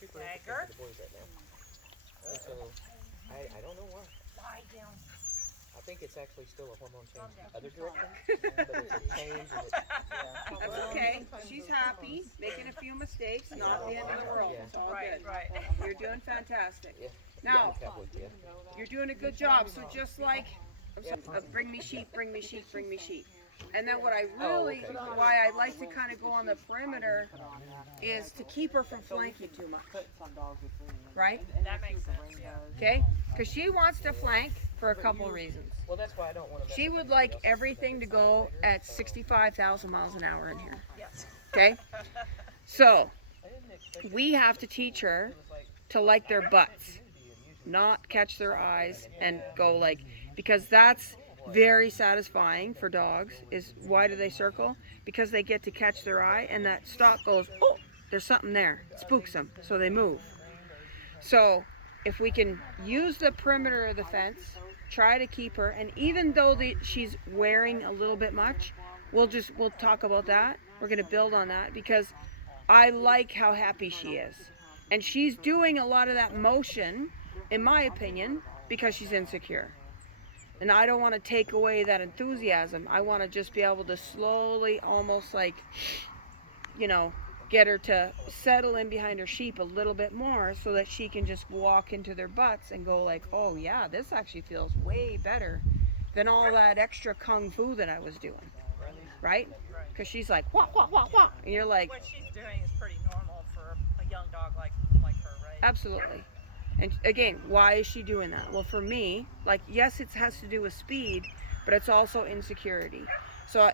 super interesting Dagger. for the boys right now. And so, I don't know why. Lie down. I think it's actually still a hormone change Calm the other direction, but it's a change and it, yeah. That's okay. She's happy, making a few mistakes, not the end of the world. Yeah. It's all Right, good. right. You're doing fantastic. Yeah. Now, Cowboy, yeah. you're doing a good job. So just like, bring me sheep, bring me sheep, bring me sheep. And then what I really, okay. why I like to kind of go on the perimeter is to keep her from flanking too much. Right? That makes sense, yeah. Okay? Because she wants to flank for a couple of reasons. Well, that's why I don't want to. She would like everything to go at 65,000 miles an hour in here. Yes. Okay? So, we have to teach her to like their butts, not catch their eyes and go like, because that's very satisfying for dogs. Is why do they circle? Because they get to catch their eye and that stalk goes, oh, there's something there. It spooks them, so they move. So if we can use the perimeter of the fence, try to keep her, and even though she's wearing a little bit much, we'll talk about that. We're going to build on that because I like how happy she is. And she's doing a lot of that motion, in my opinion, because she's insecure. And I don't want to take away that enthusiasm. I want to just be able to slowly, almost like, you know, get her to settle in behind her sheep a little bit more so that she can just walk into their butts and go like, oh yeah, this actually feels way better than all that extra kung fu that I was doing. Right? Because she's like, wah, wah, wah, wah. And you're like, What she's doing is pretty normal for a young dog like her, right? absolutely. And again, why is she doing that? Well, for me, like, yes, it has to do with speed, but it's also insecurity. So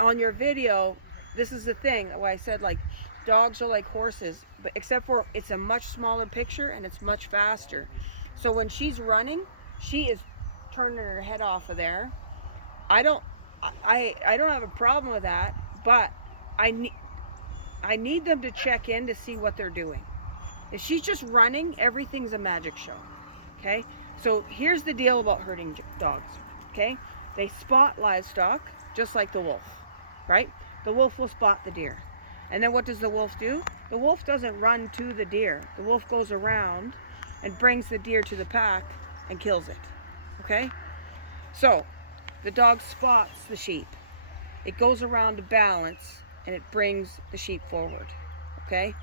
on your video, this is the thing why I said, like, dogs are like horses, but except for it's a much smaller picture and it's much faster. So when she's running, she is turning her head off of there. I don't have a problem with that, but I need them to check in to see what they're doing. If she's just running, everything's a magic show. Okay? So here's the deal about herding dogs. Okay? They spot livestock just like the wolf, right? The wolf will spot the deer. And then what does the wolf do? The wolf doesn't run to the deer. The wolf goes around and brings the deer to the pack and kills it. Okay? So the dog spots the sheep. It goes around to balance and it brings the sheep forward. Okay?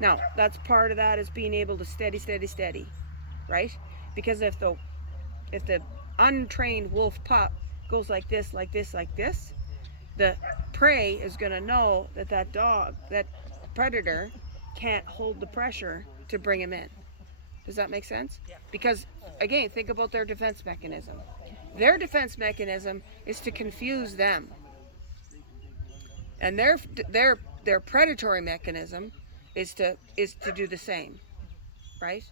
Now, that's part of that is being able to steady, right? Because if the untrained wolf pup goes like this, the prey is going to know that dog, that predator, can't hold the pressure to bring him in. Does that make sense? Yeah. Because, again, think about their defense mechanism. Their defense mechanism is to confuse them. And their predatory mechanism is to do the same, right?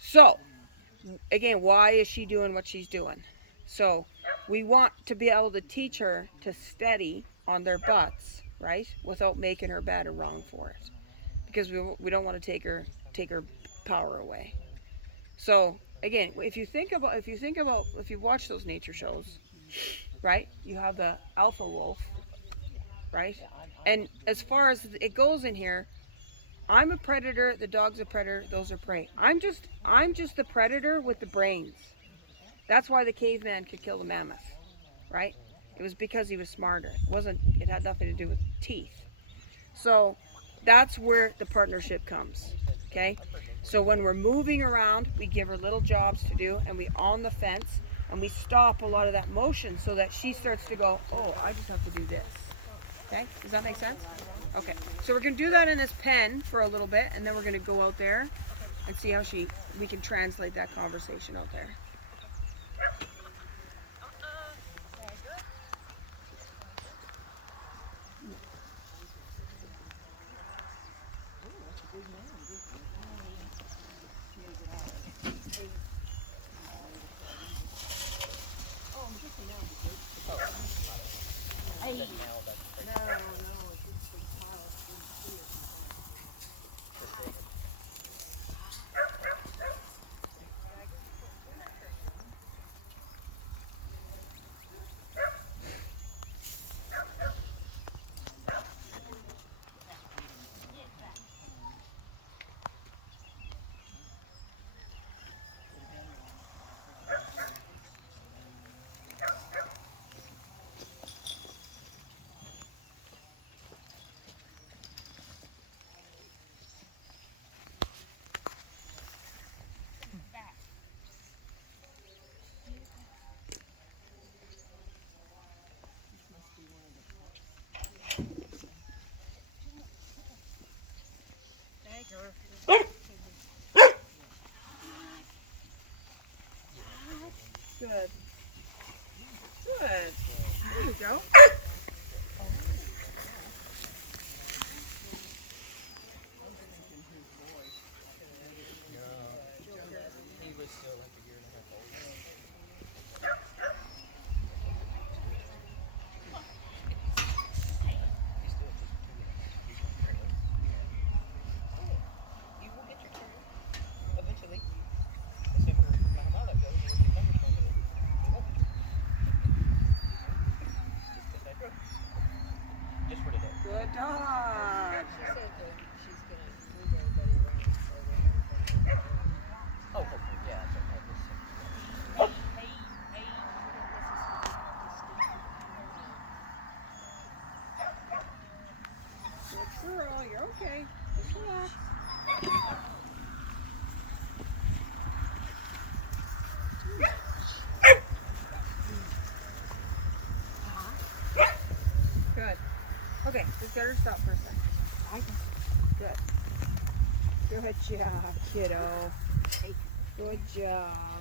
So, again, why is she doing what she's doing? So, we want to be able to teach her to steady on their butts, right, without making her bad or wrong for it, because we don't want to take her power away. So, again, if you watch those nature shows, right, you have the alpha wolf, right? And as far as it goes in here, I'm a predator, the dog's a predator, those are prey. I'm just the predator with the brains. That's why the caveman could kill the mammoth, right? It was because he was smarter. It had nothing to do with teeth. So that's where the partnership comes, okay? So when we're moving around, we give her little jobs to do, and we on the fence, and we stop a lot of that motion so that she starts to go, oh, I just have to do this. Okay, does that make sense? Okay, so we're gonna do that in this pen for a little bit, and then we're gonna go out there and see how we can translate that conversation out there. Good. Good. There you go. He was still like a year and a half old. He's still just 2 years. You will get your turn eventually. Except for no matter how that goes, it'll be thunderstorm, but it won't. Just get that drug. Just for today. Good dog. She said that she's gonna move everybody around so that everybody will Oh, hopefully, yeah. That's what I was saying. Good girl. You're okay. Just relax. Good. Okay, just get her stop for a second. Good. Good job, kiddo. Good job.